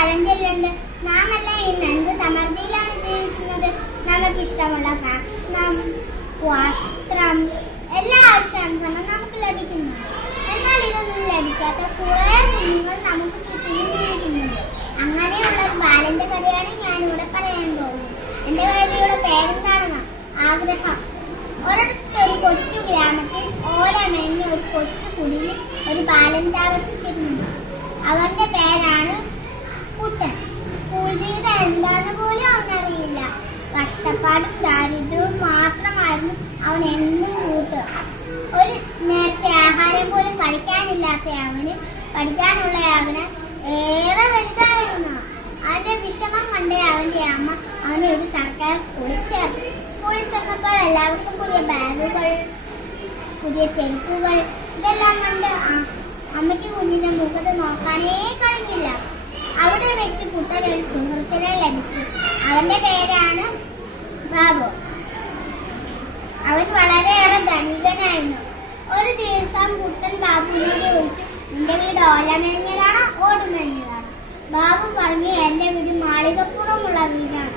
പഴഞ്ചൊല്ലുണ്ട്, നാമല്ല ഇന്ന് എന്ത് സമൃദ്ധിയിലാണ് ജീവിക്കുന്നത്. നമുക്കിഷ്ടമുള്ള ഭക്ഷണം, വസ്ത്രം, എല്ലാ ആവശ്യാനുസരണം നമുക്ക് ലഭിക്കുന്നു. എന്നാൽ ഇതൊന്നും ലഭിക്കാത്ത കുറെ കുഞ്ഞുങ്ങൾ നമുക്ക് ചുറ്റിനും ജീവിക്കുന്നുണ്ട്. അങ്ങനെയുള്ള ഒരു ബാലന്റെ കഥയാണ് ഞാനിവിടെ പറയാൻ പോകുന്നത്. എന്റെ കഥയുടെ പേരെന്താണെന്ന് ആഗ്രഹം. ഒരിടത്തൊരു കൊച്ചു ഗ്രാമത്തിൽ ഓലമേഞ്ഞ ഒരു കൊച്ചു കുടിയിൽ ഒരു ബാലൻ താമസിച്ചിരുന്നു. അവന്റെ പേരാണ് കുട്ടൻ. സ്കൂൾ ജീവിതം എന്താന്ന് പോലും അവനറിയില്ല. കഷ്ടപ്പാടും ദാരിദ്ര്യവും മാത്രമായിരുന്നു അവൻ എന്നും കൂട്ടുക. ഒരു നേരത്തെ ആഹാരം പോലും കഴിക്കാനില്ലാത്ത അവന് പഠിക്കാനുള്ള ആഗ്രഹം ഏറെ വലുതായിരുന്നു. അവന്റെ വിഷമം കണ്ട് അവന്റെ അമ്മ അവനെ ഒരു സർക്കാർ സ്കൂളിൽ ചേർത്തു. സ്കൂളിൽ ചെന്നപ്പോൾ എല്ലാവർക്കും പുതിയ ബാഗുകൾ, പുതിയ ചെരുപ്പുകൾ, ഇതെല്ലാം കണ്ട് അമ്മയ്ക്ക് കുഞ്ഞിന്റെ മുഖത്ത് നോക്കാനേ കഴിഞ്ഞില്ല. അവിടെ വെച്ച് കുട്ടൻ ഒരു സുഹൃത്തിനെ ലഭിച്ചു. അവന്റെ പേരാണ് ബാബു. അവൻ വളരെയേറെ ധനികനായിരുന്നു. ഒരു ദിവസം കുട്ടൻ ബാബുവിനോട് ചോദിച്ചു, നിന്റെ വീട് ഓലമേഞ്ഞതാണോ ഓടുമേഞ്ഞതാണോ? ബാബു പറഞ്ഞു, എന്റെ വീട് മാളികപ്പുറമുള്ള വീടാണ്.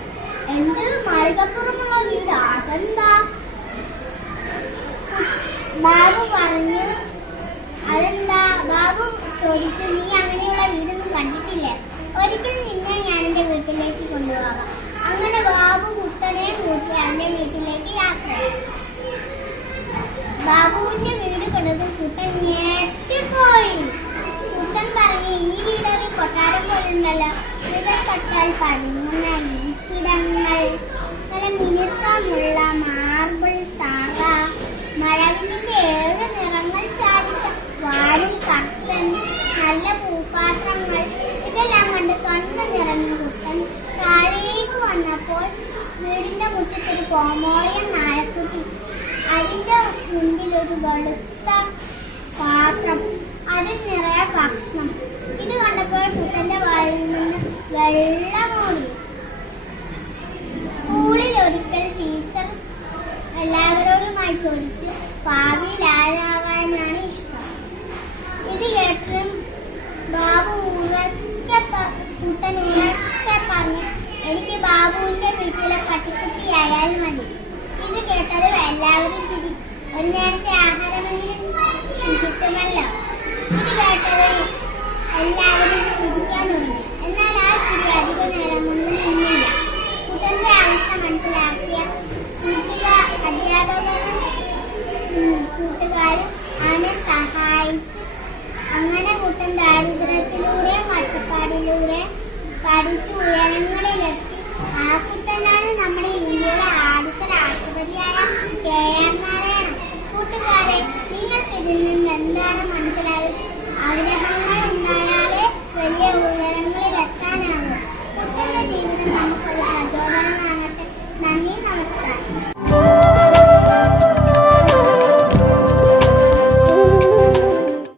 എന്ത് മാളികപ്പുറമുള്ള വീട്? അതെന്താ? ബാബു പറഞ്ഞു, അതെന്താ? ബാബു ചോദിച്ചു, നീ അങ്ങനെയുള്ള വീടൊന്നും കണ്ടിട്ടില്ലേ? ഒരിക്കൽ നിന്നെ ഞാൻ എന്റെ വീട്ടിലേക്ക് കൊണ്ടുപോകാം. അങ്ങനെ ബാബു കുട്ടനെ കൂട്ടി അവന്റെ വീട്ടിലേക്ക് യാത്രയായി. ബാബുവിന്റെ വീട് കണ്ടതും കുട്ടൻ ഞെട്ടിപ്പോയി. കുട്ടൻ പറഞ്ഞു, ഈ വീട് ഒരു കൊട്ടാരം പോലുണ്ടല്ലോ. വീട് തൊട്ടാൽ പതിങ്ങുന്ന ഇരിപ്പിടങ്ങൾ, നല്ല മിനുസമുള്ള മാർബിൾ തറ, മഴവില്ലിന്റെ 7 നിറങ്ങൾ ചാലിച്ച വാടിൽ കർട്ടൻ, നല്ല പൂപ്പാത്രങ്ങൾ, ഇതെല്ലാം കണ്ട് കണ്ണു നിറഞ്ഞു കുട്ടൻ താഴേക്ക് വന്നപ്പോൾ വീടിന്റെ മുറ്റത്തൊരു കോമോളിയൻ നായക്കുട്ടി. അതിന്റെ മുൻപിൽ ഒരു വെളുത്ത പാത്രം, അതിൽ നിറയെ ഭക്ഷണം. ഇത് കണ്ടപ്പോൾ കുട്ടന്റെ വായിൽ നിന്ന് വെള്ളമോടി. സ്കൂളിൽ ഒരിക്കൽ ടീച്ചർ എല്ലാവരോടുമായി ചോദിച്ചു, ഭാവിയിൽ ആരാകാനാണ് ഇഷ്ടം? ഇത് കേട്ട് ബാബു കുട്ടൻ ഉറക്കെ പറഞ്ഞു, എനിക്ക് ബാബുവിന്റെ വീട്ടിലെ പട്ടിക്കുട്ടിയായാൽ മതി. ഇത് കേട്ടത് എല്ലാവരും ചിരി. ഒരു നേരത്തെ ആഹാരമെങ്കിലും കിട്ടുമല്ലോ. ഇത് കേട്ടത് എല്ലാവരും ചിരിക്കാൻ തുടങ്ങി. എന്നാൽ ആ ചിരി അധിക നേരമൊന്നും നിന്നില്ല. കുട്ടന്റെ അവസ്ഥ മനസ്സിലാക്കിയ അധ്യാപകരും കൂട്ടുകാരും അവനെ സഹായിച്ചു. അങ്ങനെ കുട്ടൻ ദാരിദ്ര്യത്തിലൂടെ കഷ്ടപ്പാടിലൂടെ പഠിച്ചു